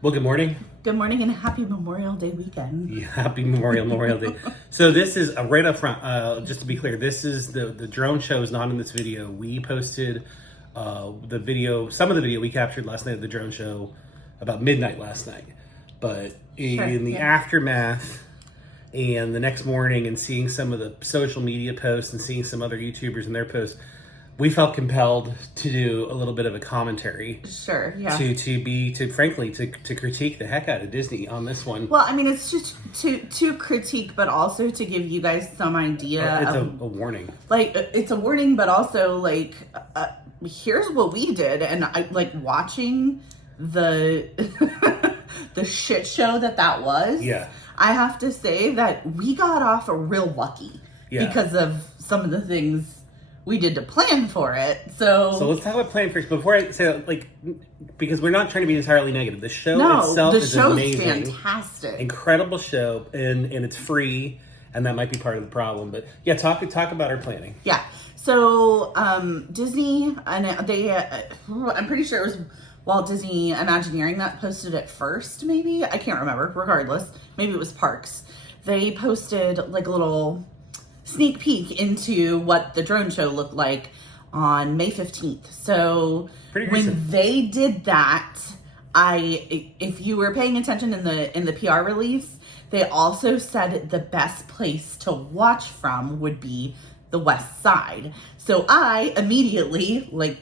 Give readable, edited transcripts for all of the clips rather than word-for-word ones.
Well, good morning. Good morning and happy Memorial Day weekend. Yeah, happy Memorial Day. So this is right up front. Just to be clear, this is the drone show is not in this video. We posted the video, some of the video we captured last night at the drone show about midnight last night. But in the aftermath and the next morning, and seeing some of the social media posts and seeing some other YouTubers and their posts, we felt compelled to do a little bit of a commentary. Sure, yeah. To frankly critique the heck out of Disney on this one. Well, I mean, it's just to critique, but also to give you guys some idea. It's a warning. Like, it's a warning, but also like, here's what we did, and I like watching the the shit show that was. Yeah. I have to say that we got off real lucky because of some of the things we did to plan for it. So let's talk about plan first before I say, like, because we're not trying to be entirely negative. The show itself is amazing, fantastic, incredible show, and it's free, and that might be part of the problem. But yeah, talk about our planning. Yeah. So Disney, and they, I'm pretty sure it was Walt Disney Imagineering that posted it first. Maybe I can't remember. Regardless, maybe it was Parks. They posted like a little sneak peek into what the drone show looked like on May 15th. So when they did that, if you were paying attention in the PR release, they also said the best place to watch from would be the West Side. So I immediately, like,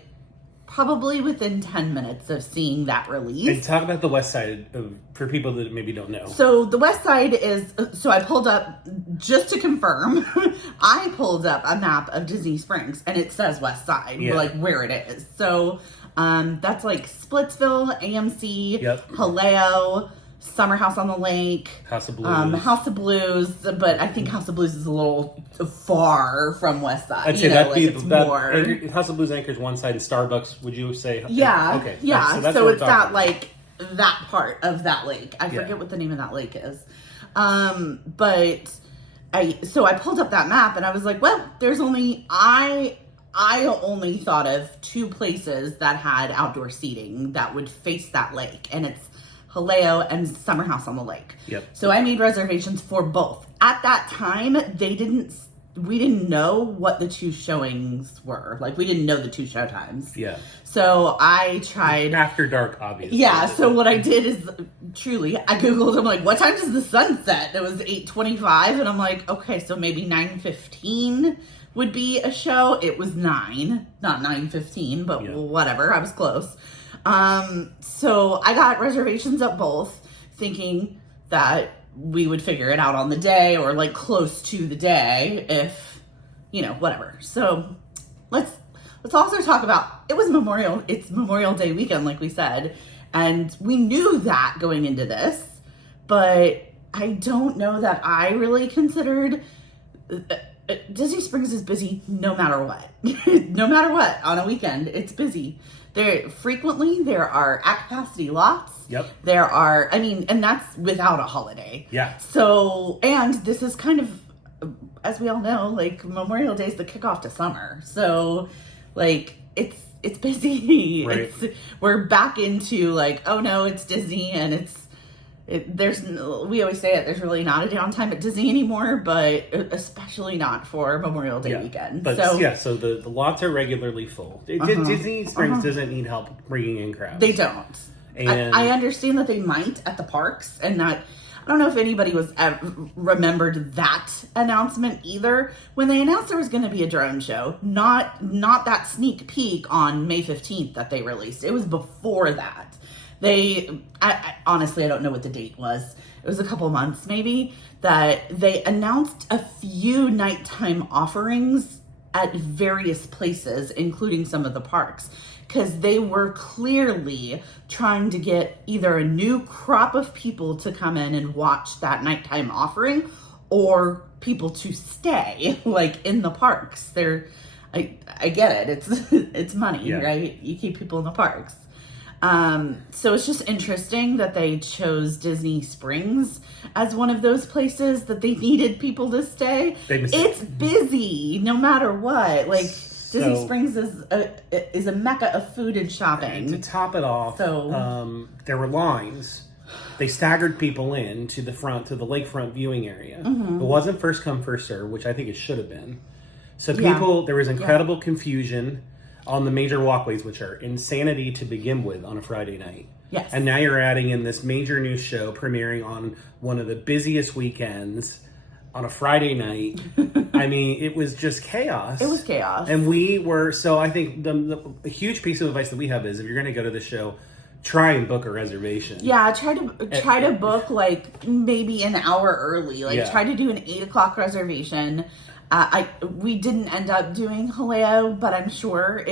probably within 10 minutes of seeing that release. And talk about the West Side for people that maybe don't know. So the West Side is, so I pulled up, just to confirm, I pulled up a map of Disney Springs and it says West Side, like where it is. So that's like Splitsville, AMC, Haleo, Summer House on the Lake, House of Blues. House of Blues, but I think House of Blues is a little far from West Side. I'd say that'd be more. House of Blues anchors one side, and Starbucks, would you say? Yeah. Okay. Yeah. So it's that, like, that part of that lake. I forget what the name of that lake is. But I pulled up that map and I was like, well, there's I only thought of two places that had outdoor seating that would face that lake, and it's Haleo and Summer House on the Lake. Yep. So I made reservations for both. At that time, we didn't know what the two showings were. Like, we didn't know the two show times. Yeah. So I tried after dark, obviously. Yeah. So what I did is, truly, I Googled, I'm like, what time does the sun set? It was 8:25, and I'm like, okay, so maybe 9:15 would be a show. It was 9, not 9:15, but whatever. I was close. So I got reservations at both, thinking that we would figure it out on the day, or like close to the day, if, whatever. So let's also talk about, it's Memorial Day weekend, like we said, and we knew that going into this, but I don't know that I really considered Disney Springs is busy no matter what. No matter what, on a weekend, it's busy. There are at capacity lots. Yep. There are, and that's without a holiday. Yeah. So, and this is kind of, as we all know, like, Memorial Day is the kickoff to summer. So, like, it's busy. Right. We're back into, like, oh no, it's Disney, and we always say it, there's really not a downtime at Disney anymore, but especially not for Memorial Day weekend. But so the lots are regularly full. Disney Springs doesn't need help bringing in crowds. They don't. And I understand that they might at the parks, and that, I don't know if anybody remembered that announcement either. When they announced there was going to be a drone show, not that sneak peek on May 15th that they released. It was before that. Honestly, I don't know what the date was. It was a couple months maybe, that they announced a few nighttime offerings at various places, including some of the parks, because they were clearly trying to get either a new crop of people to come in and watch that nighttime offering, or people to stay, like, in the parks. I get it. It's money, right? You keep people in the parks. So it's just interesting that they chose Disney Springs as one of those places that they needed people to stay. It's busy no matter what. Like, Disney Springs is a mecca of food and shopping. To top it off, there were lines they staggered people in to the front, to the lakefront viewing area. Mm-hmm. It wasn't first come, first serve, which I think it should have been. So there was incredible confusion on the major walkways, which are insanity to begin with on a Friday night. Yes. And now you're adding in this major news show premiering on one of the busiest weekends on a Friday night. I mean, it was just chaos. It was chaos. And so I think the huge piece of advice that we have is, if you're going to go to the show, try and book a reservation. Yeah, try to book like maybe an hour early. Like try to do an 8 o'clock reservation. We didn't end up doing Haleo, but I'm sure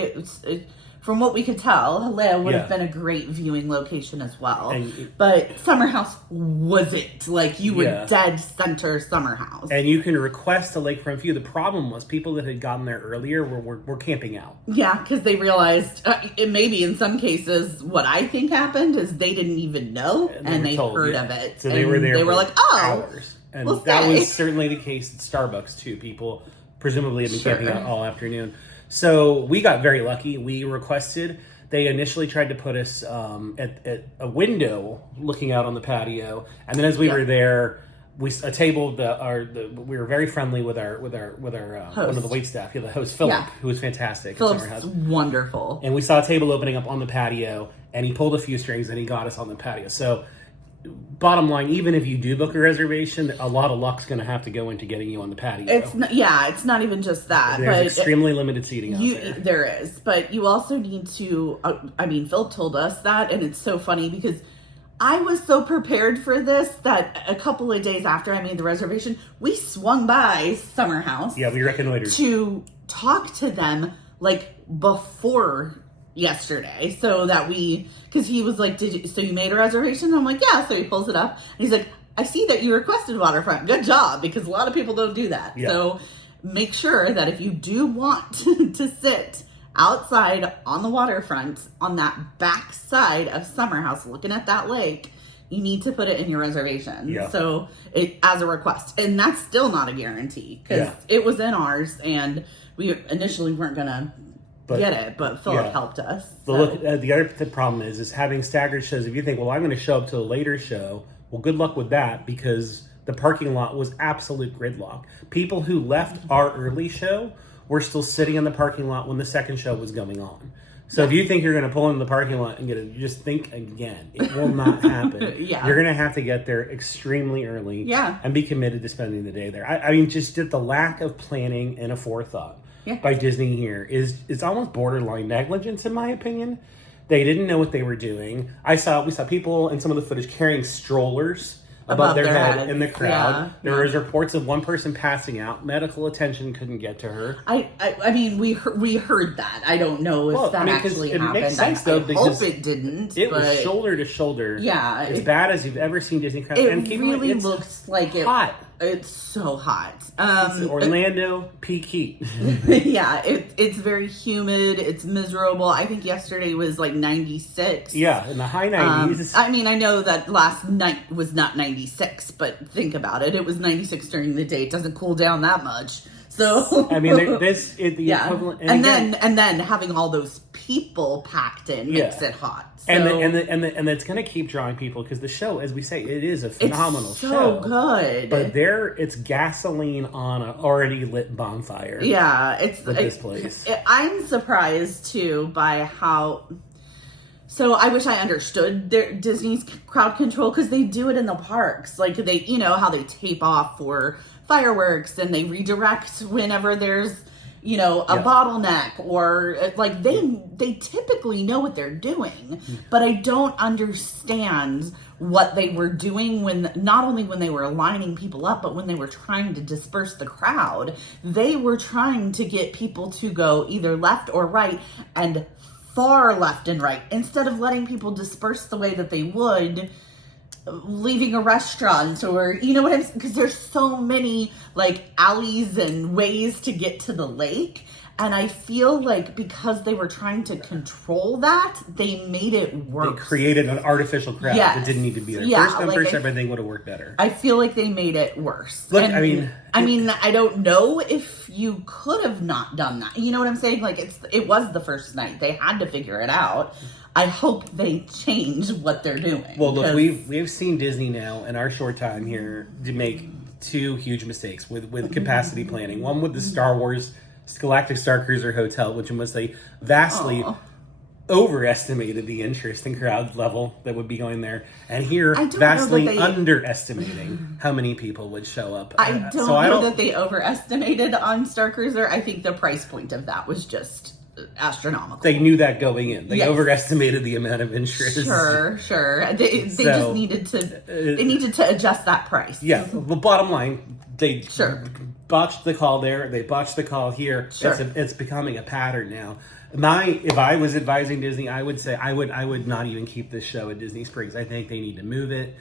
from what we could tell, Haleo would have been a great viewing location as well. But Summer House wasn't. Like, you were dead center Summer House. And you can request a lakefront view. The problem was people that had gotten there earlier were camping out. Yeah, because they realized, maybe in some cases, what I think happened is they didn't even know, and they heard of it. So they were there they were like, oh, hours. And that was certainly the case at Starbucks, too. People presumably had been camping out all afternoon. So we got very lucky. We requested. They initially tried to put us at a window looking out on the patio, and then as we were there, we were very friendly with our host. one of the wait staff, the host Philip, who was fantastic. Philip's wonderful. And we saw a table opening up on the patio, and he pulled a few strings and he got us on the patio. So, bottom line, even if you do book a reservation, a lot of luck's going to have to go into getting you on the patio. It's not even just that. There's extremely limited seating out there. There is, but you also need to. Phil told us that, and it's so funny because I was so prepared for this that a couple of days after I made the reservation, we swung by Summer House. Yeah, we reconnoitered to talk to them like before yesterday, so that because he was like, so you made a reservation? And I'm like, yeah. So he pulls it up and he's like, I see that you requested waterfront. Good job, because a lot of people don't do that. Yeah. So make sure that if you do want to sit outside on the waterfront on that back side of Summer House looking at that lake, you need to put it in your reservation. Yeah. So as a request, and that's still not a guarantee, because it was in ours and we initially weren't gonna get it, but Philip helped us. But look, the other problem is having staggered shows. If you think, well, I'm going to show up to a later show, well, good luck with that, because the parking lot was absolute gridlock. People who left our early show were still sitting in the parking lot when the second show was going on. So if you think you're going to pull into the parking lot and get it, just think again. It will not happen. You're going to have to get there extremely early and be committed to spending the day there. I mean, just the lack of planning and a forethought by Disney here is almost borderline negligence, in my opinion. They didn't know what they were doing. We saw people in some of the footage carrying strollers above their head in the crowd. There was reports of one person passing out. Medical attention couldn't get to her. I mean, we heard that. I don't know if that actually happened. It makes sense, though, because hope it didn't. It was shoulder to shoulder. Yeah. As bad as you've ever seen Disney crowd. It really looks like hot. It's so hot. It's Orlando peak heat. Yeah, it's very humid. It's miserable. I think yesterday was like 96. Yeah, in the high 90s. I mean, I know that last night was not 96, but think about it. It was 96 during the day. It doesn't cool down that much. So I mean, equivalent, and then having all those people packed in makes it hot. So. And it's going to keep drawing people, because the show, as we say, it is a phenomenal show. So good, but it's gasoline on an already lit bonfire. Yeah, this place. I'm surprised too by how. So I wish I understood Disney's crowd control, because they do it in the parks. Like how they tape off for fireworks and they redirect whenever there's a bottleneck, or like they typically know what they're doing. But I don't understand what they were doing not only when they were lining people up, but when they were trying to disperse the crowd. They were trying to get people to go either left or right, and far left and right, instead of letting people disperse the way that they would leaving a restaurant, or what I'm saying, because there's so many like alleys and ways to get to the lake, And I feel like because they were trying to control that, they made it worse. They created an artificial crowd that didn't need to be there. Yeah, First come, first serve, everything would have worked better. I feel like they made it worse. Look, and, I mean, I don't know if you could have not done that. You know what I'm saying? Like, it was the first night. They had to figure it out. I hope they change what they're doing. Well, look, we've seen Disney now in our short time here to make two huge mistakes with capacity planning. One with the Star Wars Galactic Star Cruiser Hotel, which was they vastly overestimated the interest and crowd level that would be going there, and here vastly underestimating how many people would show up. I don't know that they overestimated on Star Cruiser. I think the price point of that was just astronomical. They knew that going in. They overestimated the amount of interest. Sure. They just needed to adjust that price. Yeah. The bottom line, they botched the call there. They botched the call here. Sure. It's becoming a pattern now. If I was advising Disney, I would say I would not even keep this show at Disney Springs. I think they need to move it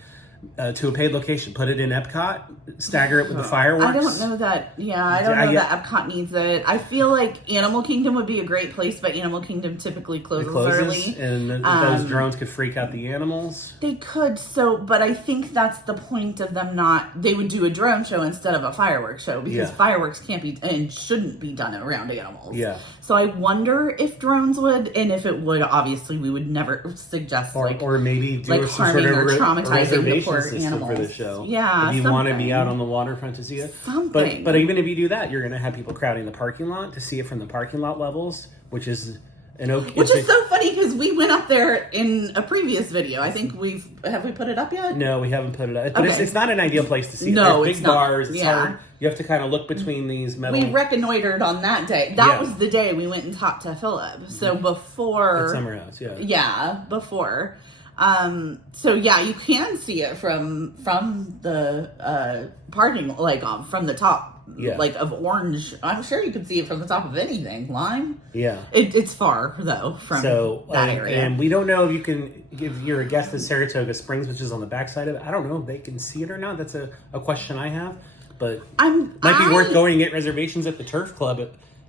to a paid location. Put it in Epcot. Stagger it with the fireworks. I don't know that. Yeah, I don't know that Epcot needs it. I feel like Animal Kingdom would be a great place, but Animal Kingdom typically closes early, and those drones could freak out the animals. They could. But I think that's the point of them not. They would do a drone show instead of a fireworks show because fireworks can't be and shouldn't be done around animals. Yeah. So I wonder if drones would, and if it would, obviously we would never suggest or maybe do like some harming sort of or traumatizing the poor system animals for the show. Yeah, if you want to be out on the waterfront to see it. Something. But even if you do that, you're going to have people crowding the parking lot to see it from the parking lot levels, which is so funny because we went up there in a previous video. I think have we put it up yet? No, we haven't put it up. But it's not an ideal place to see it. No, There's big bars. It's hard. You have to kind of look between these metal. We reconnoitered on that day. That was the day we went and talked to Philip. So before at Summer House, yeah, before. So yeah, you can see it from the parking, like from the top, like of Orange. I'm sure you could see it from the top of anything. Lime. Yeah. It's far though from that area, and we don't know if you're a guest at Saratoga Springs, which is on the backside of it. I don't know if they can see it or not. That's a question I have, but might be worth going and get reservations at the Turf Club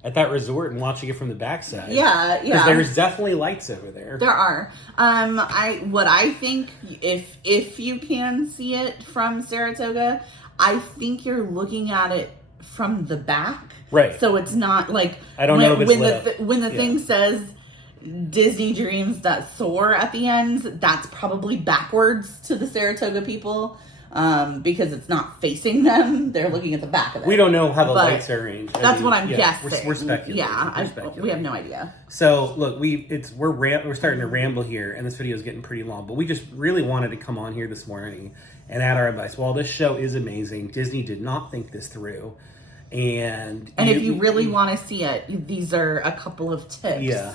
at that resort and watching it from the backside. Yeah. Because there's definitely lights over there. There are. I think if you can see it from Saratoga, I think you're looking at it from the back. Right. So it's not like I don't know if it's when the thing says Disney Dreams that soar at the end, that's probably backwards to the Saratoga people. Because it's not facing them, they're looking at the back of it. We don't know how the lights are arranged. That's what I'm guessing. We're speculating. Yeah, we have no idea. So look, we're starting to ramble here, and this video is getting pretty long. But we just really wanted to come on here this morning and add our advice. While this show is amazing, Disney did not think this through, and if you really want to see it, these are a couple of tips. Yeah.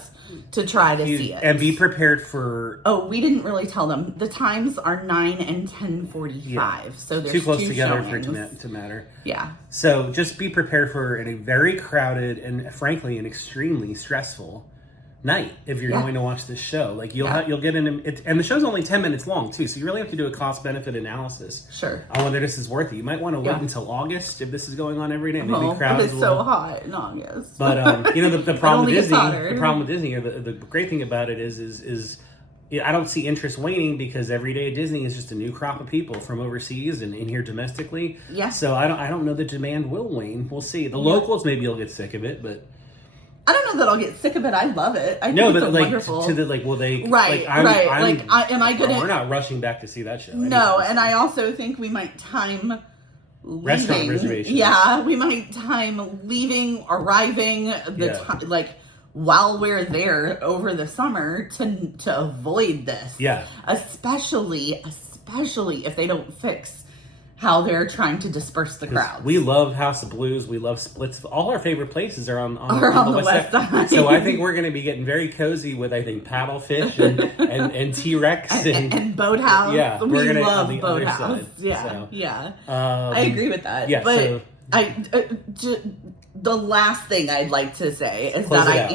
To try to see it. And be prepared for... Oh, we didn't really tell them. The times are 9 and 10:45. Yeah. So there's too close together showings. for it to matter. Yeah. So just be prepared for a very crowded and frankly an extremely stressful night if you're going to watch this show. Like you'll get in it, and the show's only 10 minutes long too, so you really have to do a cost benefit analysis. Sure. On whether this is worth it. You might want to wait until August if this is going on every day. Maybe crowd it's so hot in August. But the problem with Disney, or the great thing about it is I don't see interest waning because every day at Disney is just a new crop of people from overseas and in here domestically. Yeah. So I don't know the demand will wane. We'll see. The locals maybe will get sick of it, but I don't know that I'll get sick of it. I love it. I think it's wonderful. Will they? Right, am I gonna? We're not rushing back to see that show. No, and I also think we might time restaurant reservations. Yeah, we might time leaving, arriving while we're there over the summer to avoid this. Yeah, especially if they don't fix how they're trying to disperse the crowds. We love House of Blues. We love Splits. All our favorite places are on the west side. So I think we're going to be getting very cozy with, Paddlefish and T-Rex. And Boathouse. Yeah. We love Boathouse. Yeah. I agree with that. Yeah, but the last thing I'd like to say is that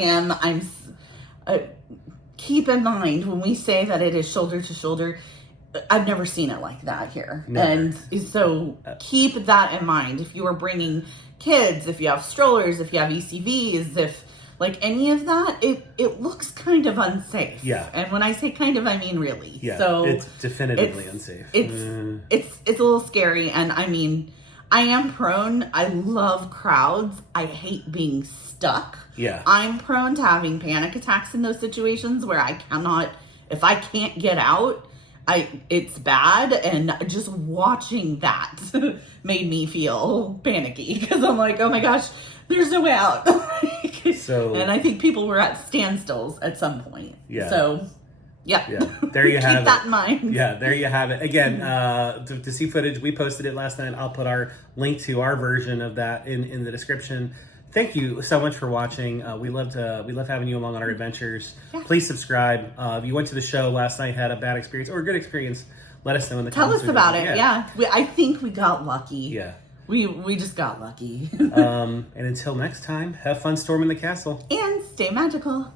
keep in mind when we say that it is shoulder to shoulder, I've never seen it like that here. Never. And so keep that in mind. If you are bringing kids, if you have strollers, if you have ECVs, if like any of that, it looks kind of unsafe. Yeah. And when I say kind of, I mean really. Yeah. So it's definitively unsafe. It's a little scary. And I mean, I am prone. I love crowds. I hate being stuck. Yeah. I'm prone to having panic attacks in those situations where I cannot, if I can't get out, it's bad. And just watching that made me feel panicky because I'm like, oh my gosh, there's no way out. And I think people were at standstills at some point. Yeah. So yeah. There you have it. Keep that in mind. Yeah, there you have it. Again, to see footage, we posted it last night. I'll put our link to our version of that in the description. Thank you so much for watching. We love having you along on our adventures. Yeah. Please subscribe. If you went to the show last night, had a bad experience or a good experience, let us know in the comments. Tell us about it. Yeah. I think we got lucky. Yeah. We just got lucky. And until next time, have fun storming the castle. And stay magical.